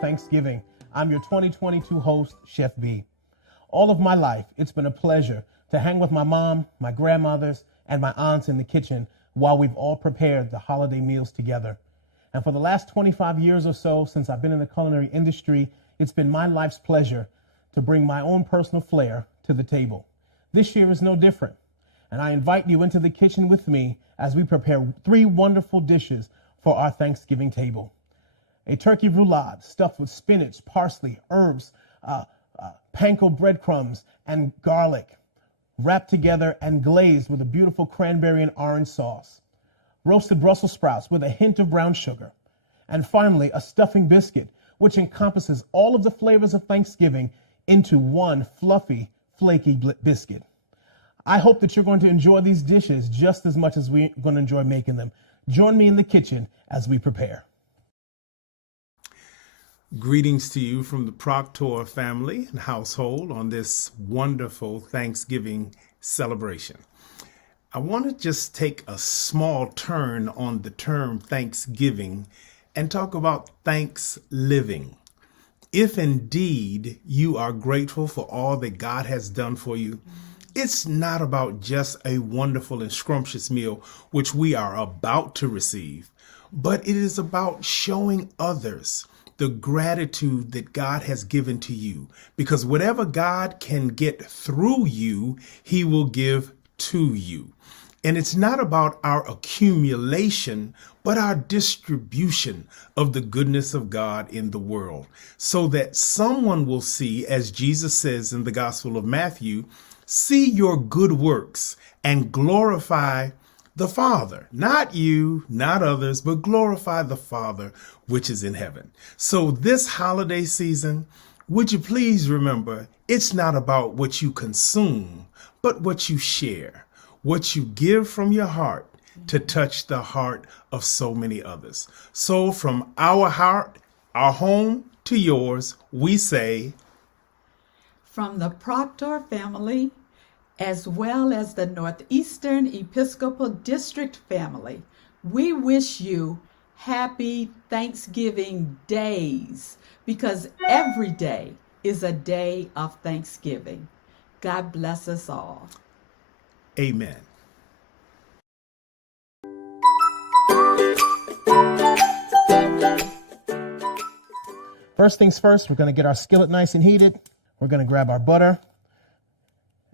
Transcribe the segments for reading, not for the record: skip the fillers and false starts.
Thanksgiving. I'm your 2022 host, Chef B. All of my life, it's been a pleasure to hang with my mom, my grandmothers, and my aunts in the kitchen while we've all prepared the holiday meals together. And for the last 25 years or so, since I've been in the culinary industry, it's been my life's pleasure to bring my own personal flair to the table. This year is no different, and I invite you into the kitchen with me as we prepare 3 wonderful dishes for our Thanksgiving table. A turkey roulade stuffed with spinach, parsley, herbs, panko breadcrumbs, and garlic, wrapped together and glazed with a beautiful cranberry and orange sauce. Roasted Brussels sprouts with a hint of brown sugar. And finally, a stuffing biscuit, which encompasses all of the flavors of Thanksgiving into one fluffy, flaky biscuit. I hope that you're going to enjoy these dishes just as much as we're going to enjoy making them. Join me in the kitchen as we prepare. Greetings to you from the Proctor family and household on this wonderful Thanksgiving celebration. I want to just take a small turn on the term Thanksgiving and talk about thanks living. If indeed you are grateful for all that God has done for you, it's not about just a wonderful and scrumptious meal, which we are about to receive, but it is about showing others the gratitude that God has given to you, because whatever God can get through you, he will give to you. And it's not about our accumulation, but our distribution of the goodness of God in the world, so that someone will see, as Jesus says in the Gospel of Matthew, see your good works and glorify the Father, not you, not others, but glorify the Father which is in heaven. So this holiday season, would you please remember, it's not about what you consume, but what you share, what you give from your heart to touch the heart of so many others. So from our heart, our home, to yours, we say, from the Proctor family, as well as the Northeastern Episcopal District family, we wish you happy Thanksgiving days, because every day is a day of Thanksgiving. God bless us all. Amen. First things first, we're going to get our skillet nice and heated. We're going to grab our butter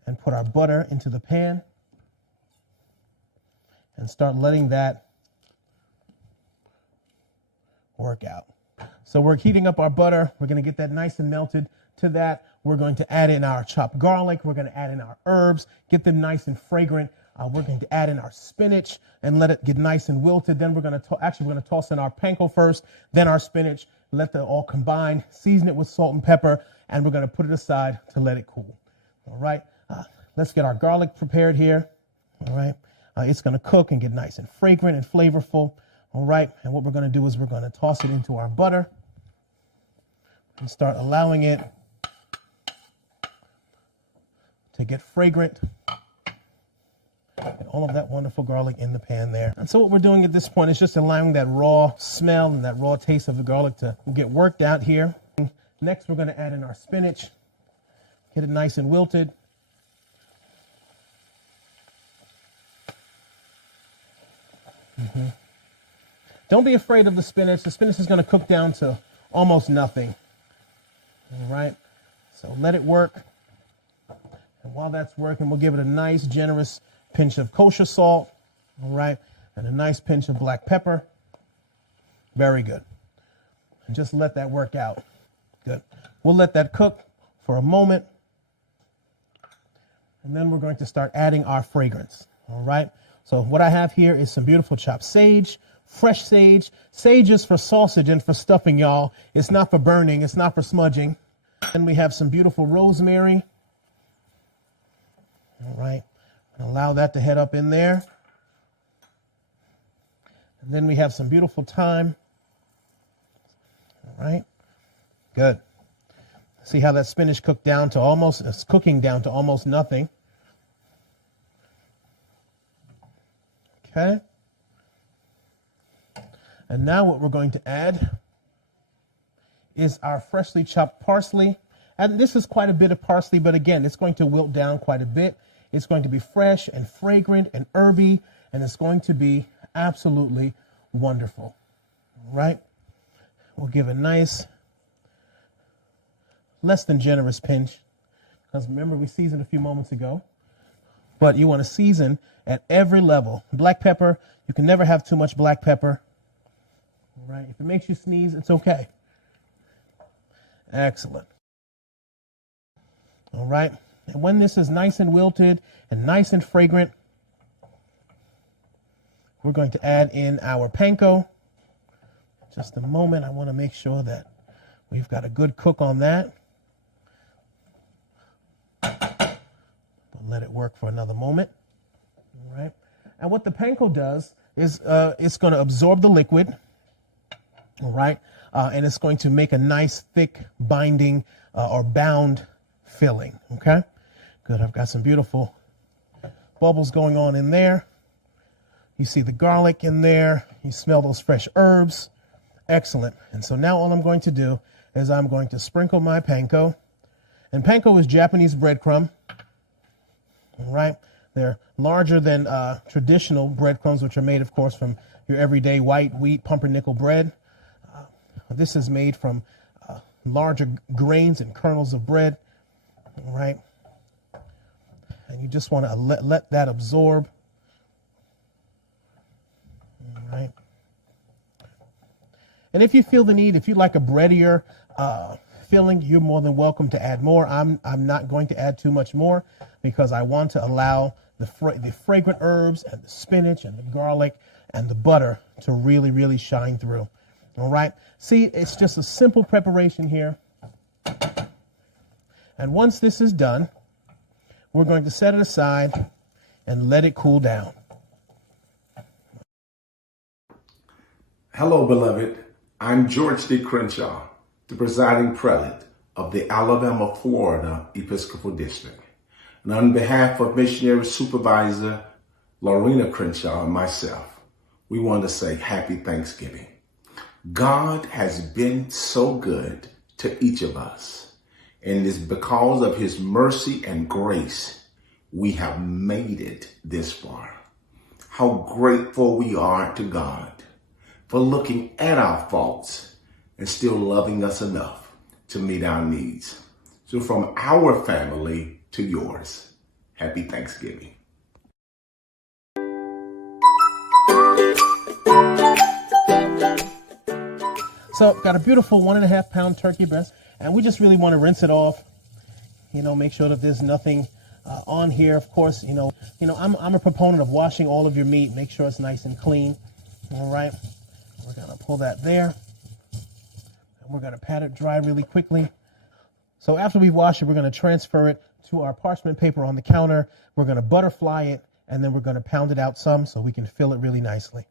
and put our butter into the pan and start letting that work out. So we're heating up our butter. We're going to get that nice and melted. To that, we're going to add in our chopped garlic. We're going to add in our herbs, get them nice and fragrant. We're going to add in our spinach and let it get nice and wilted. Then we're going to toss in our panko first, then our spinach, let them all combine, season it with salt and pepper, and we're going to put it aside to let it cool. All right. Let's get our garlic prepared here. All right. It's going to cook and get nice and fragrant and flavorful. All right. And what we're going to do is we're going to toss it into our butter and start allowing it to get fragrant and all of that wonderful garlic in the pan there. And so what we're doing at this point is just allowing that raw smell and that raw taste of the garlic to get worked out here. Next, we're going to add in our spinach, get it nice and wilted. Don't be afraid of the spinach. The spinach is going to cook down to almost nothing. All right, so let it work. And while that's working, we'll give it a nice, generous pinch of kosher salt. All right, and a nice pinch of black pepper. Very good. And just let that work out. Good. We'll let that cook for a moment. And then we're going to start adding our fragrance. All right. So what I have here is some beautiful chopped sage, fresh sage. Sage is for sausage and for stuffing, y'all. It's not for burning. It's not for smudging. And we have some beautiful rosemary. All right. And allow that to head up in there. And then we have some beautiful thyme. All right. Good. See how that spinach cooked down to almost, it's cooking down to almost nothing. Okay. And now what we're going to add is our freshly chopped parsley. And this is quite a bit of parsley, but again, it's going to wilt down quite a bit. It's going to be fresh and fragrant and herby, and it's going to be absolutely wonderful. All right? We'll give a nice, less than generous pinch, because remember we seasoned a few moments ago. But you want to season at every level. Black pepper, you can never have too much black pepper. All right? If it makes you sneeze, it's okay. Excellent. All right? And when this is nice and wilted and nice and fragrant, we're going to add in our panko. Just a moment, I want to make sure that we've got a good cook on that. We'll let it work for another moment. All right. And what the panko does is it's going to absorb the liquid. All right. And it's going to make a nice thick binding or bound filling. Okay. Good. I've got some beautiful bubbles going on in there. You see the garlic in there. You smell those fresh herbs. Excellent. And so now all I'm going to do is I'm going to sprinkle my panko. And panko is Japanese breadcrumb. All right. They're larger than traditional breadcrumbs, which are made, of course, from your everyday white wheat pumpernickel bread. This is made from larger grains and kernels of bread. All right. And you just want to let that absorb. All right. And if you feel the need, if you like a breadier filling, you're more than welcome to add more. I'm not going to add too much more because I want to allow the fragrant herbs and the spinach and the garlic and the butter to really, really shine through. All right. See, it's just a simple preparation here. And once this is done, we're going to set it aside and let it cool down. Hello, beloved. I'm George D. Crenshaw, the presiding prelate of the Alabama-Florida Episcopal District. And on behalf of Missionary Supervisor Lorena Crenshaw and myself, we want to say Happy Thanksgiving. God has been so good to each of us, and it's because of his mercy and grace we have made it this far. How grateful we are to God for looking at our faults and still loving us enough to meet our needs. So from our family to yours, happy Thanksgiving. So got a beautiful 1.5 pound turkey breast, and we just really want to rinse it off. Make sure that there's nothing on here. Of course, I'm a proponent of washing all of your meat. Make sure it's nice and clean. All right. We're going to pull that there. And we're going to pat it dry really quickly. So after we wash it, we're going to transfer it to our parchment paper on the counter. We're going to butterfly it, and then we're going to pound it out some so we can fill it really nicely.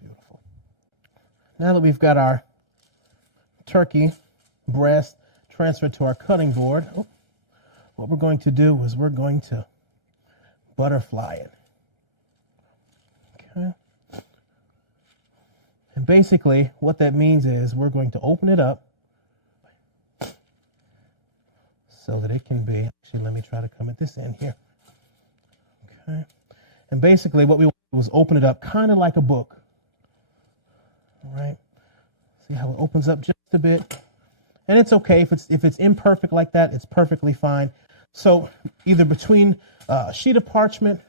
Beautiful. Now that we've got our turkey breast transferred to our cutting board, what we're going to do is we're going to butterfly it. Okay. And basically what that means is we're going to open it up so that it can be, actually let me try to come at this end here. Okay. And basically what we want to do is open it up kind of like a book. All right. See how it opens up just a bit. And it's okay if it's imperfect like that, it's perfectly fine. So either between a sheet of parchment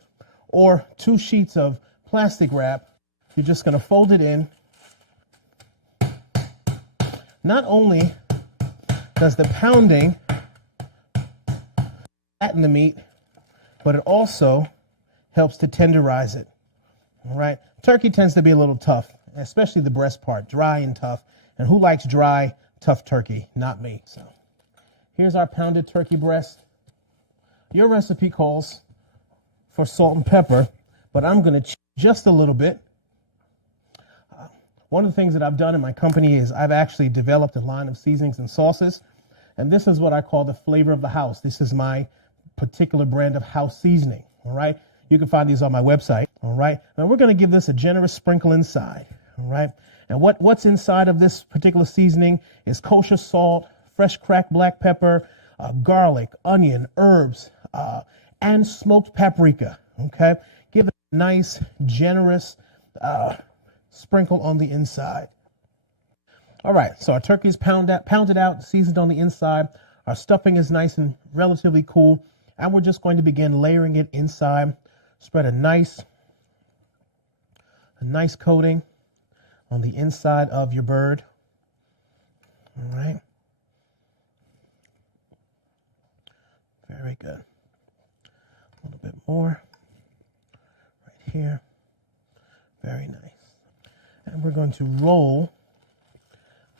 or 2 sheets of plastic wrap, you're just going to fold it in. Not only does the pounding flatten the meat, but it also helps to tenderize it. All right. Turkey tends to be a little tough, especially the breast part, dry and tough. And who likes dry, tough turkey? Not me. So here's our pounded turkey breast. Your recipe calls for salt and pepper, but I'm going to cheat just a little bit. One of the things that I've done in my company is I've actually developed a line of seasonings and sauces, and this is what I call the flavor of the house. This is my particular brand of house seasoning, all right? You can find these on my website. All right. Now we're going to give this a generous sprinkle inside. All right. And what's inside of this particular seasoning is kosher salt, fresh cracked black pepper, garlic, onion, herbs, and smoked paprika. Okay. Give it a nice, generous sprinkle on the inside. All right. So our turkey is pounded out, seasoned on the inside. Our stuffing is nice and relatively cool. And we're just going to begin layering it inside. Spread a nice coating on the inside of your bird. All right. Very good. A little bit more right here. Very nice. And we're going to roll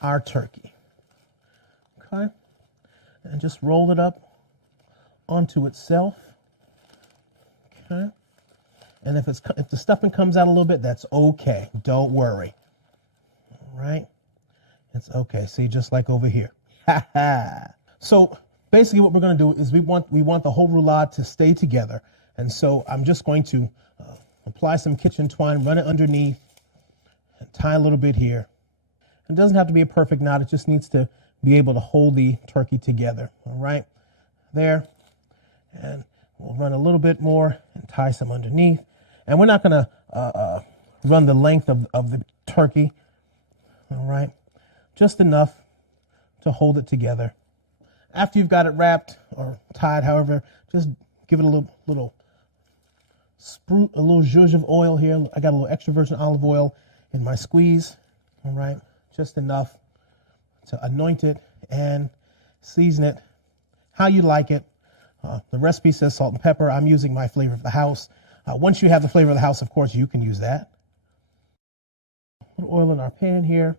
our turkey. Okay. And just roll it up onto itself. Okay. And if the stuffing comes out a little bit, that's okay. Don't worry. All right. It's okay. See, just like over here. So basically what we're going to do is we want the whole roulade to stay together. And so I'm just going to apply some kitchen twine, run it underneath, and tie a little bit here. It doesn't have to be a perfect knot. It just needs to be able to hold the turkey together. All right. There. And we'll run a little bit more and tie some underneath. And we're not going to run the length of the turkey. All right. Just enough to hold it together. After you've got it wrapped or tied, however, just give it a little zhuzh of oil here. I got a little extra virgin olive oil in my squeeze. All right. Just enough to anoint it and season it how you like it. The recipe says salt and pepper. I'm using my flavor of the house. Once you have the flavor of the house, of course, you can use that. Put oil in our pan here.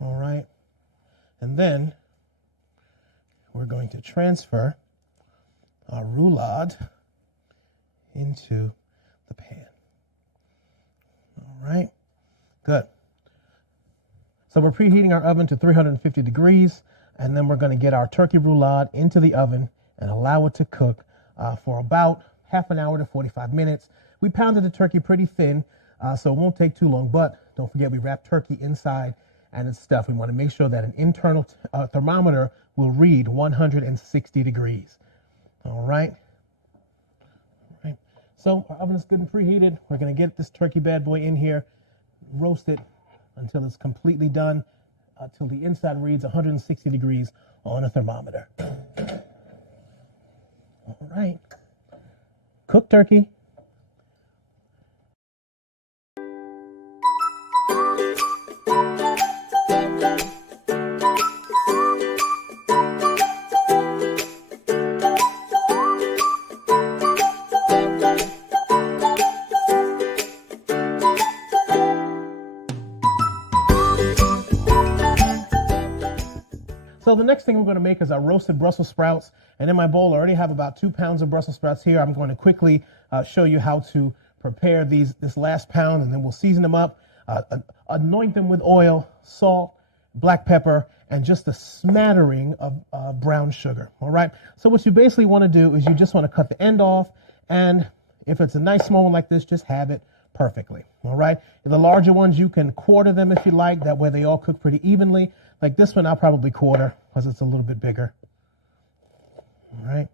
All right. And then we're going to transfer our roulade into the pan. All right. Good. So we're preheating our oven to 350 degrees, and then we're going to get our turkey roulade into the oven and allow it to cook for about half an hour to 45 minutes. We pounded the turkey pretty thin, so it won't take too long, but don't forget we wrap turkey inside and it's stuffed. We want to make sure that an internal thermometer will read 160 degrees. All right. All right. So our oven is good and preheated. We're going to get this turkey bad boy in here, roast it until it's completely done, till the inside reads 160 degrees on a thermometer. All right. Cooked turkey. So the next thing we're going to make is our roasted Brussels sprouts. And in my bowl, I already have about 2 pounds of Brussels sprouts here. I'm going to quickly show you how to prepare this last pound, and then we'll season them up, anoint them with oil, salt, black pepper, and just a smattering of brown sugar. All right. So what you basically want to do is you just want to cut the end off, and if it's a nice small one like this, just have it perfectly. All right. The larger ones, you can quarter them if you like. That way they all cook pretty evenly. Like this one, I'll probably quarter because it's a little bit bigger. All right.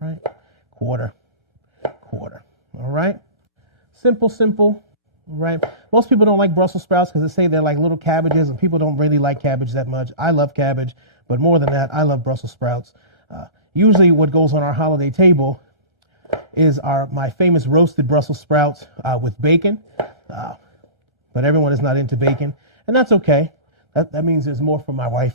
All right. Quarter. All right. Simple. All right. Most people don't like Brussels sprouts because they say they're like little cabbages, and people don't really like cabbage that much. I love cabbage, but more than that, I love Brussels sprouts. Usually what goes on our holiday table is my famous roasted Brussels sprouts with bacon. But everyone is not into bacon, and that's okay. That means there's more for my wife.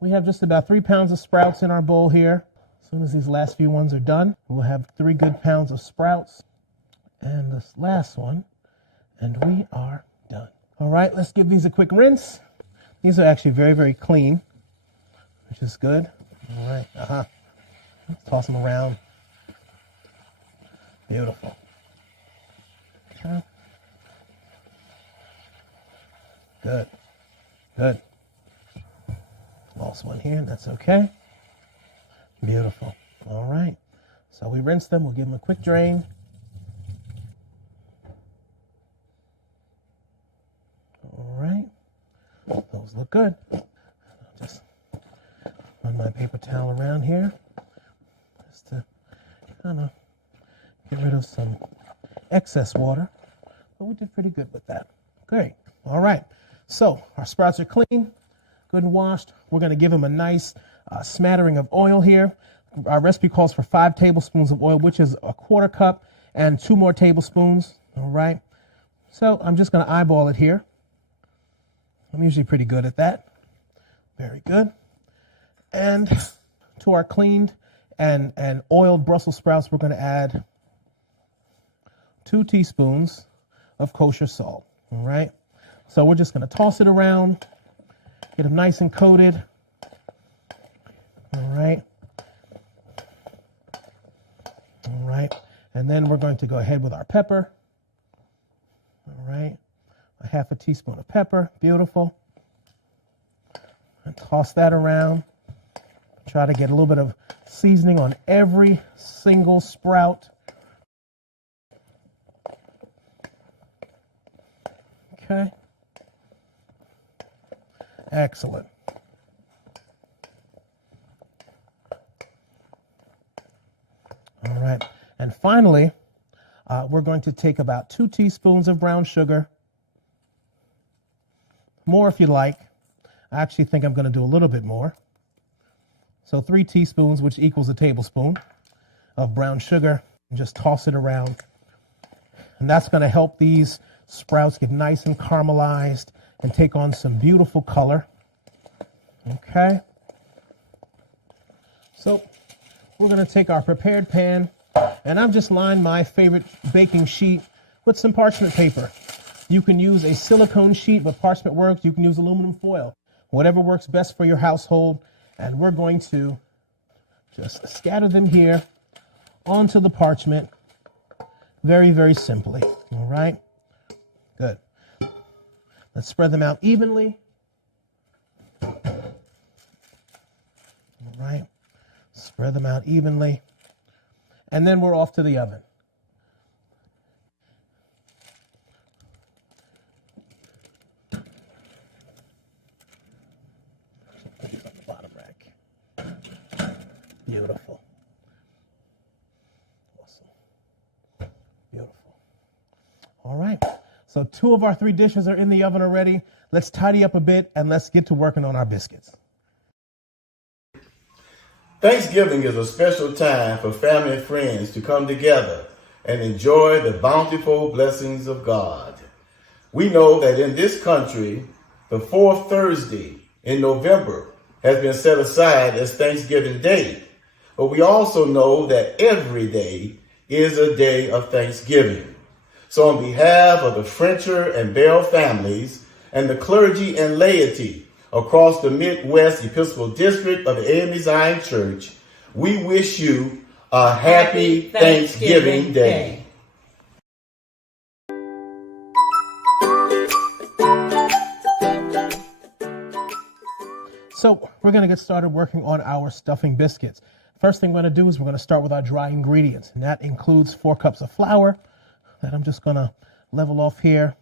We have just about 3 pounds of sprouts in our bowl here. As soon as these last few ones are done, we'll have 3 good pounds of sprouts and this last one, and we are done. All right, let's give these a quick rinse. These are actually very, very clean, which is good. All right, let's toss them around. Beautiful. Okay. Good. Lost one here, that's okay. Beautiful. All right. So we rinse them. We'll give them a quick drain. All right. Those look good. I'll just run my paper towel around here just to kind of get rid of some excess water. But we did pretty good with that. Great. All right. So our sprouts are clean, good and washed. We're going to give them a nice smattering of oil here. Our recipe calls for 5 tablespoons of oil, which is a 1/4 cup, and 2 more tablespoons. All right. So I'm just going to eyeball it here. I'm usually pretty good at that. Very good. And to our cleaned and oiled Brussels sprouts, we're going to add 2 teaspoons of kosher salt. All right. So we're just going to toss it around, get them nice and coated. All right. All right. And then we're going to go ahead with our pepper. All right. A 1/2 teaspoon of pepper. Beautiful. And toss that around. Try to get a little bit of seasoning on every single sprout. Okay. Excellent. All right. And finally, we're going to take about 2 teaspoons of brown sugar. More if you like. I actually think I'm going to do a little bit more. So 3 teaspoons, which equals a tablespoon of brown sugar. And just toss it around. And that's going to help these sprouts get nice and caramelized and take on some beautiful color. Okay. So we're going to take our prepared pan, and I've just lined my favorite baking sheet with some parchment paper. You can use a silicone sheet, but parchment works. You can use aluminum foil, whatever works best for your household. And we're going to just scatter them here onto the parchment very, very simply. All right. Good. Let's spread them out evenly. All right. Spread them out evenly. And then we're off to the oven. Bottom rack. Beautiful. Awesome. Beautiful. All right. So 2 of our 3 dishes are in the oven already. Let's tidy up a bit and let's get to working on our biscuits. Thanksgiving is a special time for family and friends to come together and enjoy the bountiful blessings of God. We know that in this country, the 4th Thursday in November has been set aside as Thanksgiving Day. But we also know that every day is a day of Thanksgiving. So on behalf of the Frencher and Bell families and the clergy and laity across the Midwest Episcopal District of the A.M.E. Zion Church, we wish you a happy Thanksgiving Day. So we're going to get started working on our stuffing biscuits. First thing we're going to do is we're going to start with our dry ingredients, and that includes 4 cups of flour that I'm just going to level off here.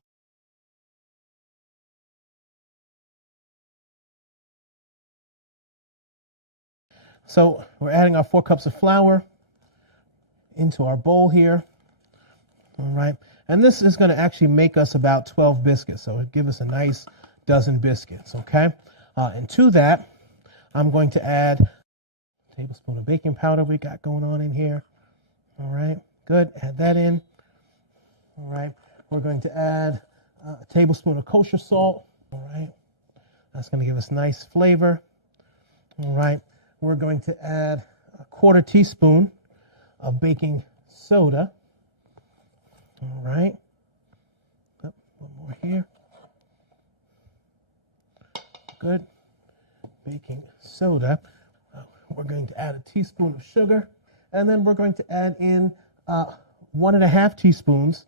So we're adding our 4 cups of flour into our bowl here. All right. And this is going to actually make us about 12 biscuits. So it'll give us a nice dozen biscuits. Okay. And to that, I'm going to add a tablespoon of baking powder we got going on in here. All right. Good. Add that in. All right. We're going to add a tablespoon of kosher salt. All right. That's going to give us nice flavor. All right. We're going to add a 1/4 teaspoon of baking soda. All right. Oh, one more here. Good. Baking soda. We're going to add a teaspoon of sugar. And then we're going to add in 1.5 teaspoons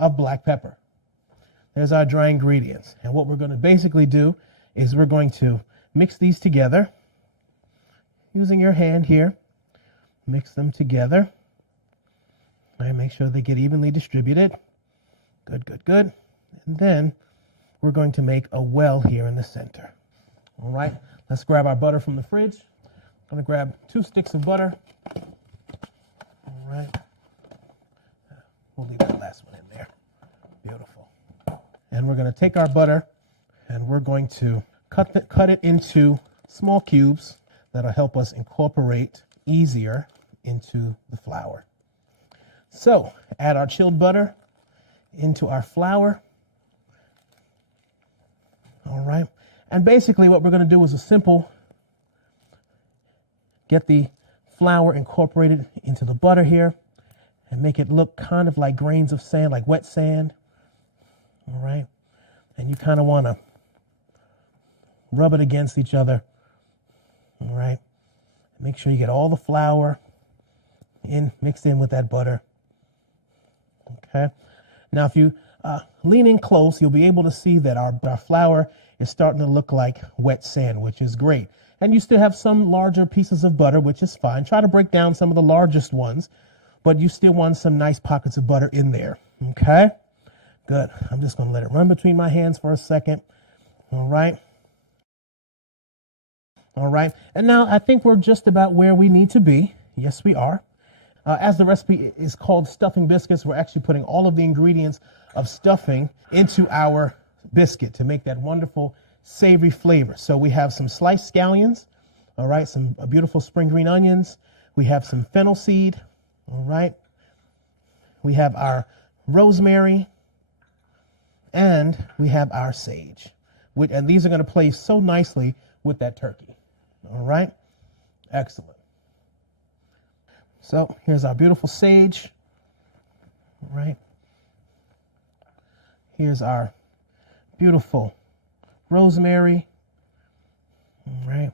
of black pepper. There's our dry ingredients. And what we're going to basically do is we're going to mix these together using your hand here. Mix them together. All right, make sure they get evenly distributed. Good, good, good. And then we're going to make a well here in the center. All right, let's grab our butter from the fridge. I'm going to grab 2 sticks of butter. All right. We'll leave that last one in there. Beautiful. And we're going to take our butter and we're going to cut it into small cubes that'll help us incorporate easier into the flour. So add our chilled butter into our flour. All right. And basically what we're going to do is a simple get the flour incorporated into the butter here and make it look kind of like grains of sand, like wet sand. All right. And you kind of want to rub it against each other. All right. Make sure you get all the flour mixed in with that butter. Okay. Now, if you lean in close, you'll be able to see that our flour is starting to look like wet sand, which is great. And you still have some larger pieces of butter, which is fine. Try to break down some of the largest ones, but you still want some nice pockets of butter in there. Okay. Good. I'm just going to let it run between my hands for a second. All right. All right. And now I think we're just about where we need to be. Yes, we are. As the recipe is called Stuffing Biscuits, we're actually putting all of the ingredients of stuffing into our biscuit to make that wonderful savory flavor. So we have some sliced scallions, all right, some beautiful spring green onions. We have some fennel seed, all right. We have our rosemary, and we have our sage. And these are going to play so nicely with that turkey, all right. Excellent. So here's our beautiful sage, all right. Here's our beautiful rosemary, all right.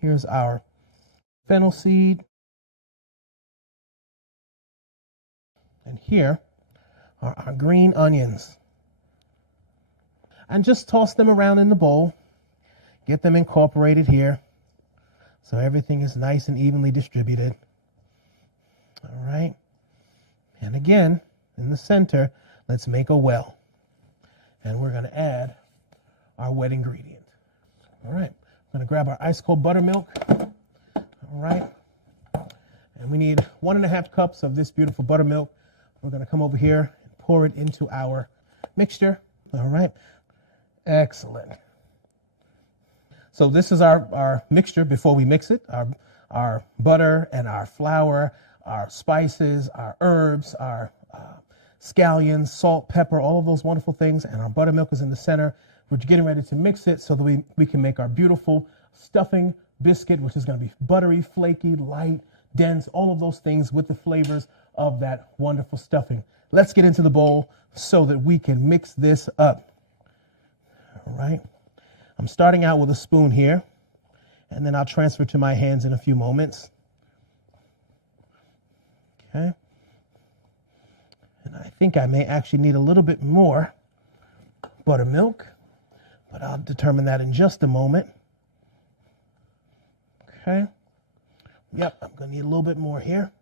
Here's our fennel seed. And here are our green onions. And just toss them around in the bowl. Get them incorporated here, so everything is nice and evenly distributed. All right. And again, in the center, let's make a well. And we're going to add our wet ingredient. All right. I'm going to grab our ice cold buttermilk. All right. And we need 1.5 cups of this beautiful buttermilk. We're going to come over here and pour it into our mixture. All right. Excellent. So this is our mixture before we mix it. Our butter and our flour, our spices, our herbs, our scallions, salt, pepper, all of those wonderful things. And our buttermilk is in the center. We're getting ready to mix it so that we can make our beautiful stuffing biscuit, which is going to be buttery, flaky, light, dense, all of those things with the flavors of that wonderful stuffing. Let's get into the bowl so that we can mix this up. All right. I'm starting out with a spoon here, and then I'll transfer to my hands in a few moments. Okay. And I think I may actually need a little bit more buttermilk, but I'll determine that in just a moment. Okay. Yep, I'm going to need a little bit more here.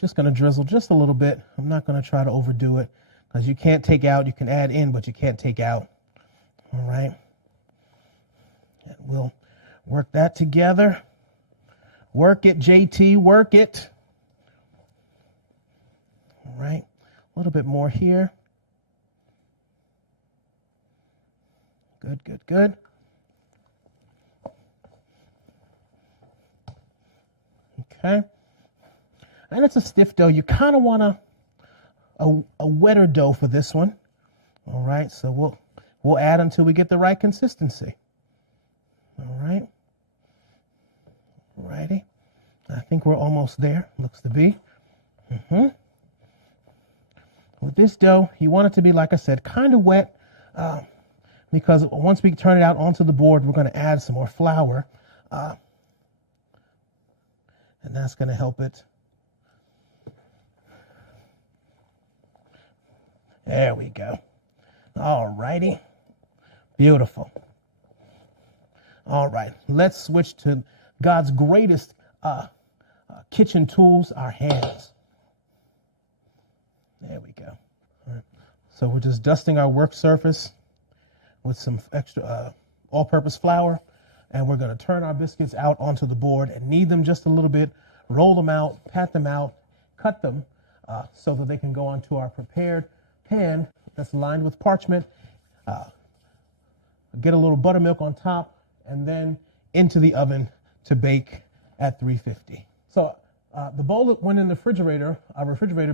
Just going to drizzle just a little bit. I'm not going to try to overdo it because you can't take out. You can add in, but you can't take out. All right. And we'll work that together. Work it, JT, work it. All right. A little bit more here. Good, good, good. Okay. And it's a stiff dough. You kind of want a wetter dough for this one. All right, so we'll add until we get the right consistency. All right. Righty. I think we're almost there. Looks to be. With this dough, you want it to be, like I said, kind of wet, because once we turn it out onto the board, we're going to add some more flour, and that's going to help it. There we go. All righty. Beautiful. All right. Let's switch to God's greatest kitchen tools, our hands. There we go. All right. So we're just dusting our work surface with some extra all-purpose flour, and we're going to turn our biscuits out onto the board and knead them just a little bit, roll them out, pat them out, cut them so that they can go onto our prepared pan that's lined with parchment. Get a little buttermilk on top, and then into the oven to bake at 350. So the bowl went in the refrigerator,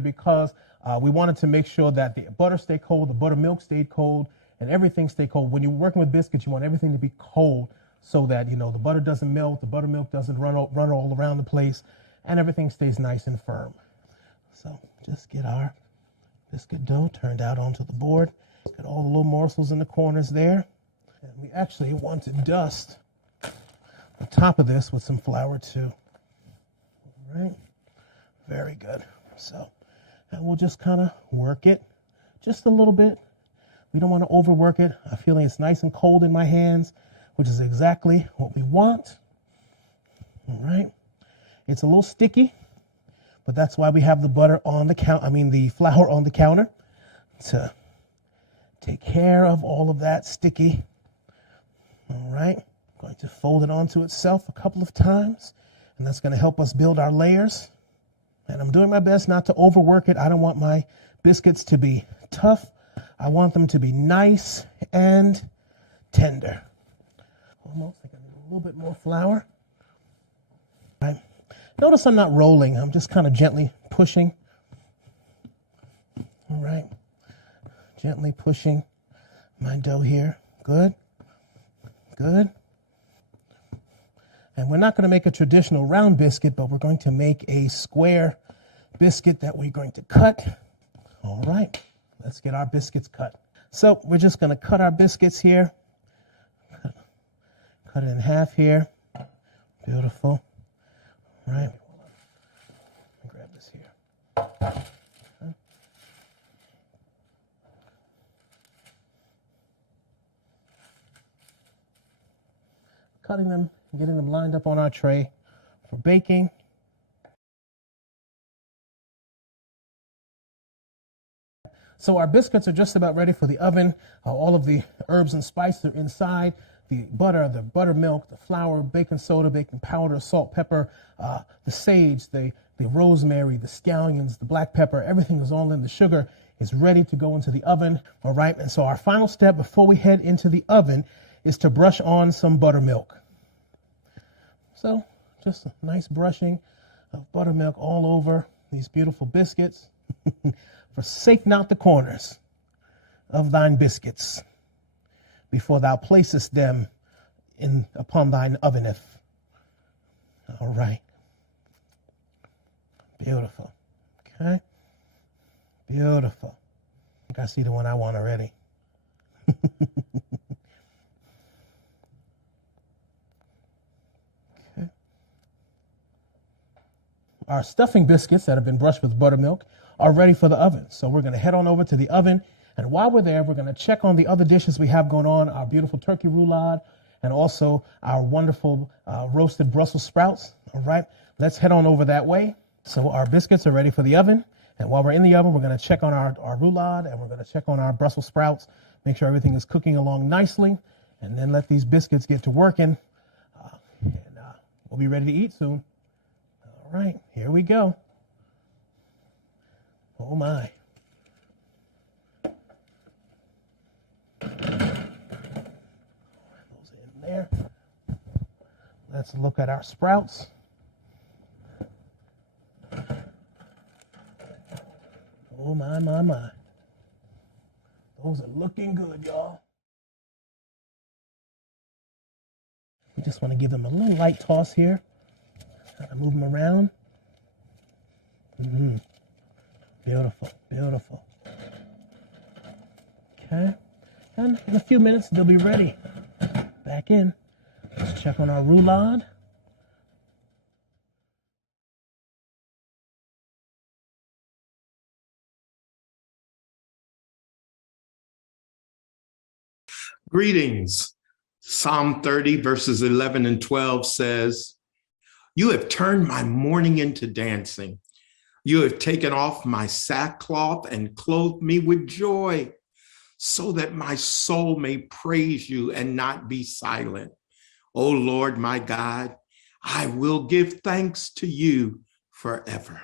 because we wanted to make sure that the butter stayed cold, the buttermilk stayed cold, and everything stayed cold. When you're working with biscuits, you want everything to be cold so that, the butter doesn't melt, the buttermilk doesn't run all around the place, and everything stays nice and firm. So just get our biscuit dough turned out onto the board. Get all the little morsels in the corners there. And we actually want to dust the top of this with some flour too. All right. Very good. So, and we'll just kind of work it just a little bit. We don't want to overwork it. I feel like it's nice and cold in my hands, which is exactly what we want. All right. It's a little sticky, but that's why we have the flour on the counter to take care of all of that sticky. All right. I'm going to fold it onto itself a couple of times, and that's going to help us build our layers. And I'm doing my best not to overwork it. I don't want my biscuits to be tough. I want them to be nice and tender. Almost. I got a little bit more flour. All right. Notice I'm not rolling. I'm just kind of gently pushing. All right. Gently pushing my dough here. Good. Good. And we're not going to make a traditional round biscuit, but we're going to make a square biscuit that we're going to cut. All right. Let's get our biscuits cut. So we're just going to cut our biscuits here. Cut it in half here. Beautiful. All right. Let me grab this here. Okay. Cutting them, getting them lined up on our tray for baking. So our biscuits are just about ready for the oven. All of the herbs and spices are inside. The butter, the buttermilk, the flour, baking soda, baking powder, salt, pepper, the sage, the rosemary, the scallions, the black pepper, everything is all in. The sugar is ready to go into the oven. All right, and so our final step before we head into the oven is to brush on some buttermilk. So just a nice brushing of buttermilk all over these beautiful biscuits. Forsake not the corners of thine biscuits before thou placest them upon thine oveneth. All right. Beautiful. Okay. Beautiful. I think I see the one I want already. Okay. Our stuffing biscuits that have been brushed with buttermilk are ready for the oven. So we're going to head on over to the oven. And while we're there, we're going to check on the other dishes we have going on, our beautiful turkey roulade and also our wonderful roasted Brussels sprouts. All right, let's head on over that way. So our biscuits are ready for the oven. And while we're in the oven, we're going to check on our roulade and we're going to check on our Brussels sprouts, make sure everything is cooking along nicely, and then let these biscuits get to working. We'll be ready to eat soon. All right, here we go. Oh my. Those in there. Let's look at our sprouts. Oh my, my, my. Those are looking good, y'all. We just want to give them a little light toss here. Kind of move them around. Beautiful, beautiful. Okay, and in a few minutes they'll be ready. Back in. Let's check on our roulade. Greetings. Psalm 30 verses 11 and 12 says, "You have turned my mourning into dancing. You have taken off my sackcloth and clothed me with joy, so that my soul may praise you and not be silent. O Lord, my God, I will give thanks to you forever."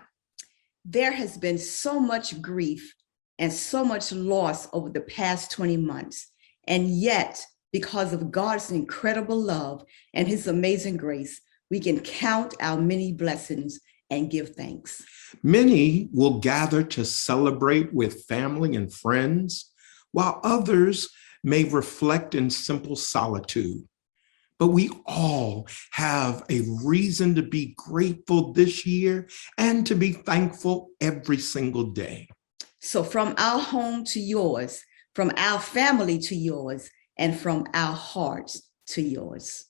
There has been so much grief and so much loss over the past 20 months. And yet, because of God's incredible love and his amazing grace, we can count our many blessings and give thanks. Many will gather to celebrate with family and friends, while others may reflect in simple solitude. But we all have a reason to be grateful this year and to be thankful every single day. So from our home to yours, from our family to yours, and from our hearts to yours.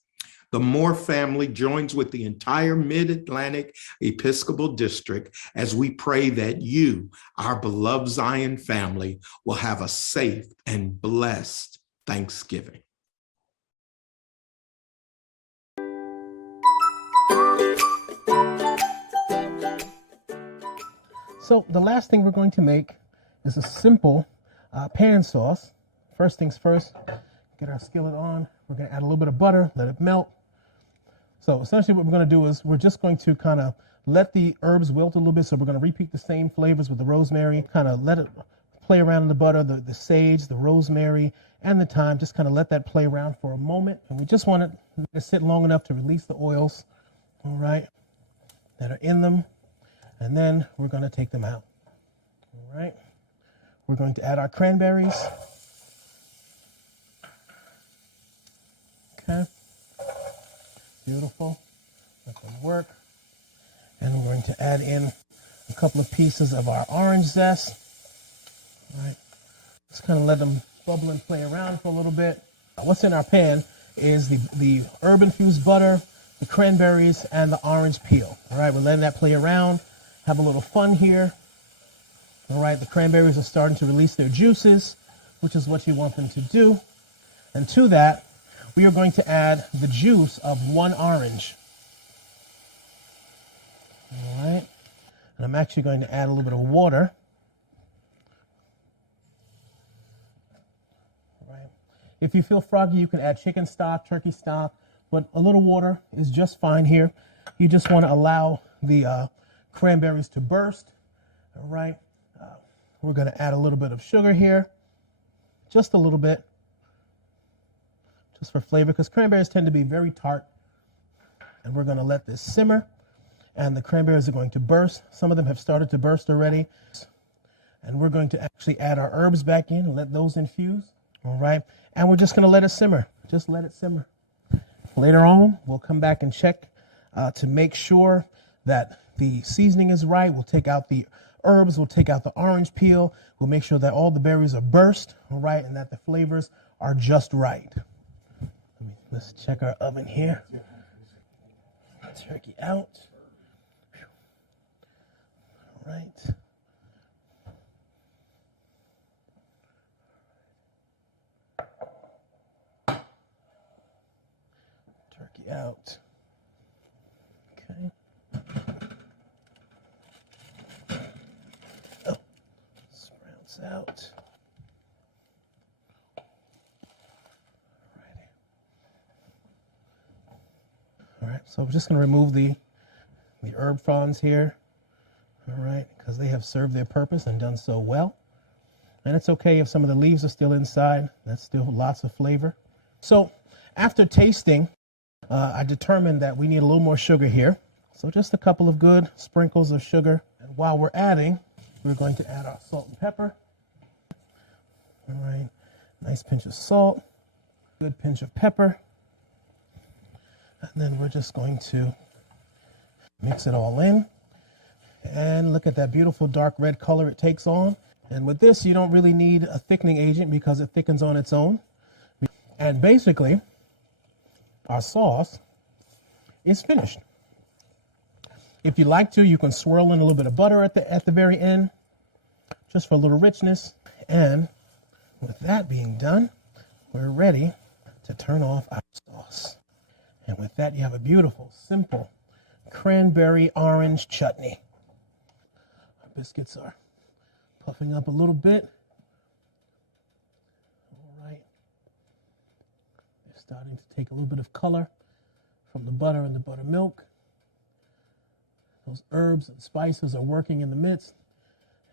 The Moore family joins with the entire Mid-Atlantic Episcopal District as we pray that you, our beloved Zion family, will have a safe and blessed Thanksgiving. So the last thing we're going to make is a simple pan sauce. First things first, get our skillet on. We're going to add a little bit of butter, let it melt. So essentially what we're going to do is we're just going to kind of let the herbs wilt a little bit. So we're going to repeat the same flavors with the rosemary, kind of let it play around in the butter, the sage, the rosemary, and the thyme. Just kind of let that play around for a moment. And we just want it to sit long enough to release the oils, all right, that are in them. And then we're going to take them out. All right. We're going to add our cranberries. Okay. Beautiful. Let them work. And we're going to add in a couple of pieces of our orange zest. All right. Just kind of let them bubble and play around for a little bit. What's in our pan is the herb-infused butter, the cranberries, and the orange peel. All right. We're letting that play around. Have a little fun here. All right, the cranberries are starting to release their juices, which is what you want them to do. And to that, we are going to add the juice of one orange. All right, and I'm actually going to add a little bit of water. All right. If you feel froggy, you can add chicken stock, turkey stock, but a little water is just fine here. You just want to allow the cranberries to burst. All right. We're going to add a little bit of sugar here, just a little bit, just for flavor, because cranberries tend to be very tart. And we're going to let this simmer, and the cranberries are going to burst. Some of them have started to burst already. And we're going to actually add our herbs back in and let those infuse. All right. And we're just going to let it simmer. Just let it simmer. Later on, we'll come back and check to make sure that the seasoning is right. We'll take out the herbs, we'll take out the orange peel, we'll make sure that all the berries are burst, all right, and that the flavors are just right. Let's check our oven here. Turkey out. All right. Turkey out. Okay. Out. All right, so we're just going to remove the herb fronds here, all right, because they have served their purpose and done so well. And it's okay if some of the leaves are still inside. That's still lots of flavor. So after tasting, I determined that we need a little more sugar here. So just a couple of good sprinkles of sugar. And while we're adding, we're going to add our salt and pepper. All right, nice pinch of salt, good pinch of pepper. And then we're just going to mix it all in. And look at that beautiful dark red color it takes on. And with this, you don't really need a thickening agent because it thickens on its own. And basically, our sauce is finished. If you like to, you can swirl in a little bit of butter at the very end, just for a little richness. And with that being done, we're ready to turn off our sauce. And with that, you have a beautiful, simple cranberry orange chutney. Our biscuits are puffing up a little bit. All right. They're starting to take a little bit of color from the butter and the buttermilk. Those herbs and spices are working in the midst.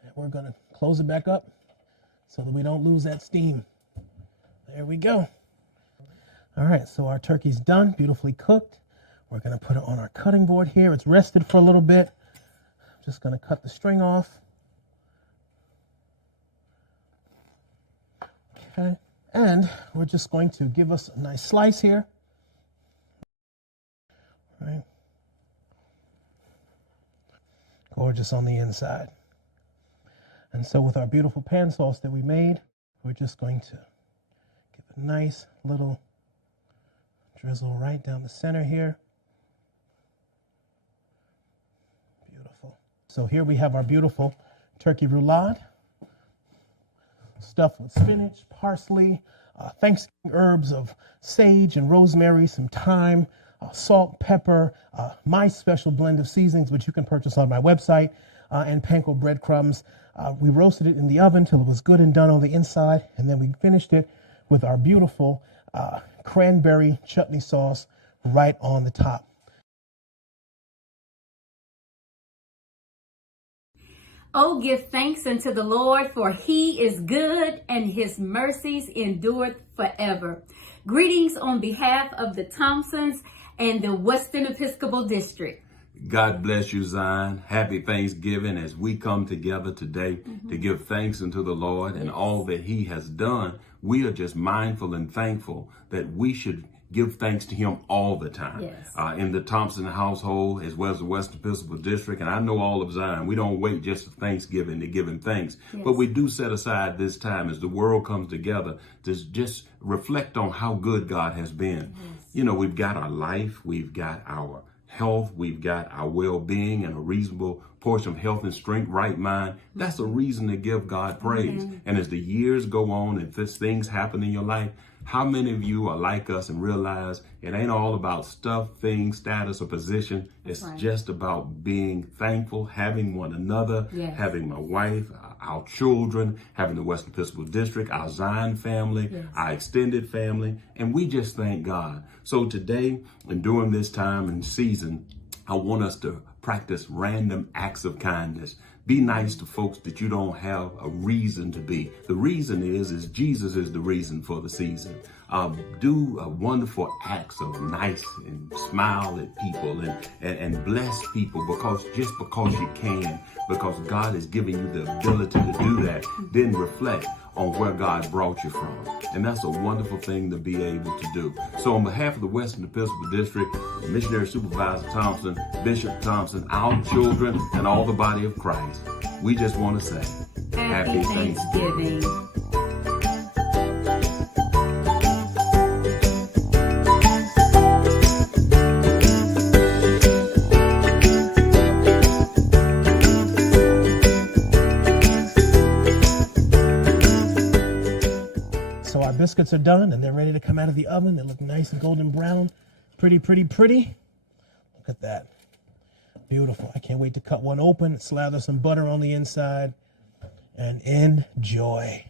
And we're going to close it back up so that we don't lose that steam. There we go. All right, so our turkey's done, beautifully cooked. We're going to put it on our cutting board here. It's rested for a little bit. I'm just going to cut the string off. Okay, and we're just going to give us a nice slice here. All right. Gorgeous on the inside. And so with our beautiful pan sauce that we made, we're just going to give a nice little drizzle right down the center here. Beautiful. So here we have our beautiful turkey roulade, stuffed with spinach, parsley, Thanksgiving herbs of sage and rosemary, some thyme, salt, pepper, my special blend of seasonings, which you can purchase on my website, and panko breadcrumbs. We roasted it in the oven till it was good and done on the inside, and then we finished it with our beautiful cranberry chutney sauce right on the top. Oh, give thanks unto the Lord, for he is good and his mercies endureth forever. Greetings on behalf of the Thompsons and the Western Episcopal District. God bless you, Zion. Happy Thanksgiving as we come together today to give thanks unto the Lord and all that he has done. We are just mindful and thankful that we should give thanks to him all the time. Yes. In the Thompson household, as well as the Western Episcopal District, and I know all of Zion, we don't wait just for Thanksgiving to give him thanks, but we do set aside this time as the world comes together to just reflect on how good God has been. You know, we've got our life, we've got our health, we've got our well-being and a reasonable portion of health and strength, right mind. That's a reason to give God praise. And as the years go on and things happen in your life, how many of you are like us and realize it ain't all about stuff, things, status, or position. It's just about being thankful, having one another, having my wife, our children, having the Western Episcopal District, our Zion family, our extended family, and we just thank God. So today, and during this time and season, I want us to practice random acts of kindness. Be nice to folks that you don't have a reason to be. The reason is Jesus is the reason for the season. Do wonderful acts of nice and smile at people and bless people because you can, because God is giving you the ability to do that. Then reflect on where God brought you from. And that's a wonderful thing to be able to do. So on behalf of the Western Episcopal District, Missionary Supervisor Thompson, Bishop Thompson, our children, and all the body of Christ, we just want to say, Happy Thanksgiving. So our biscuits are done and they're ready to come out of the oven. They look nice and golden brown. Pretty, pretty, pretty. Look at that. Beautiful. I can't wait to cut one open, slather some butter on the inside, and enjoy.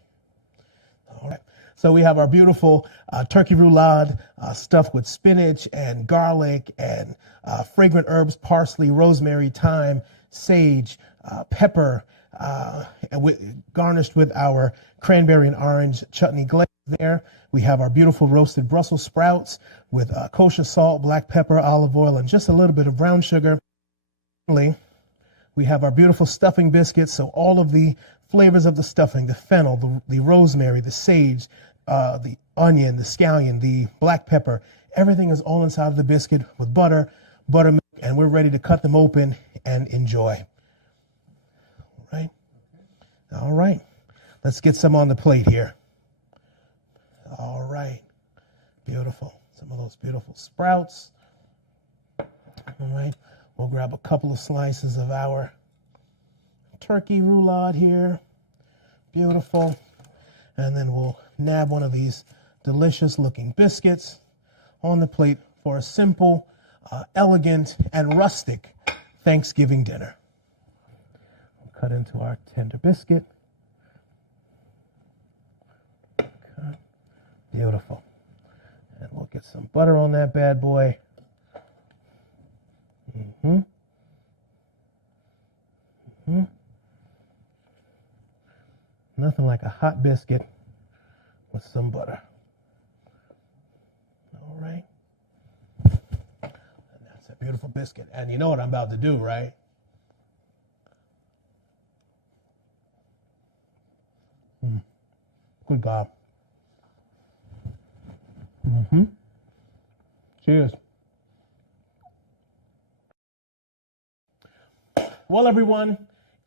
All right. So we have our beautiful turkey roulade stuffed with spinach and garlic and fragrant herbs, parsley, rosemary, thyme, sage, pepper, and garnished with our cranberry and orange chutney glaze there. We have our beautiful roasted Brussels sprouts with kosher salt, black pepper, olive oil, and just a little bit of brown sugar. We have our beautiful stuffing biscuits, so all of the flavors of the stuffing, the fennel, the rosemary, the sage, the onion, the scallion, the black pepper, everything is all inside of the biscuit with butter, buttermilk, and we're ready to cut them open and enjoy. All right. Let's get some on the plate here. All right. Beautiful. Some of those beautiful sprouts. All right. We'll grab a couple of slices of our turkey roulade here. Beautiful. And then we'll nab one of these delicious looking biscuits on the plate for a simple, elegant, and rustic Thanksgiving dinner. We'll cut into our tender biscuit. Okay. Beautiful. And we'll get some butter on that bad boy. Nothing like a hot biscuit with some butter. All right. And that's a beautiful biscuit. And you know what I'm about to do, right? Good God. Cheers. Well, everyone,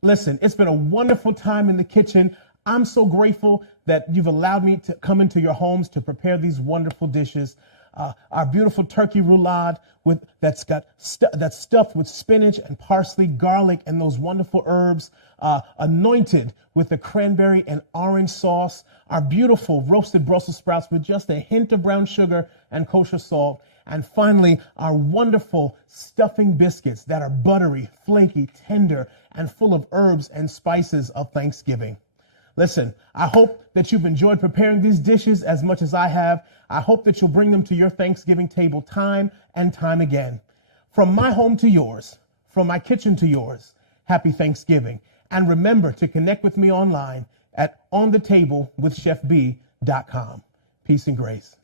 listen, it's been a wonderful time in the kitchen. I'm so grateful that you've allowed me to come into your homes to prepare these wonderful dishes. Our beautiful turkey roulade that's stuffed with spinach and parsley, garlic, and those wonderful herbs, anointed with the cranberry and orange sauce. Our beautiful roasted Brussels sprouts with just a hint of brown sugar and kosher salt. And finally, our wonderful stuffing biscuits that are buttery, flaky, tender, and full of herbs and spices of Thanksgiving. Listen, I hope that you've enjoyed preparing these dishes as much as I have. I hope that you'll bring them to your Thanksgiving table time and time again. From my home to yours, from my kitchen to yours, happy Thanksgiving. And remember to connect with me online at onthetable with chefb.com. Peace and grace.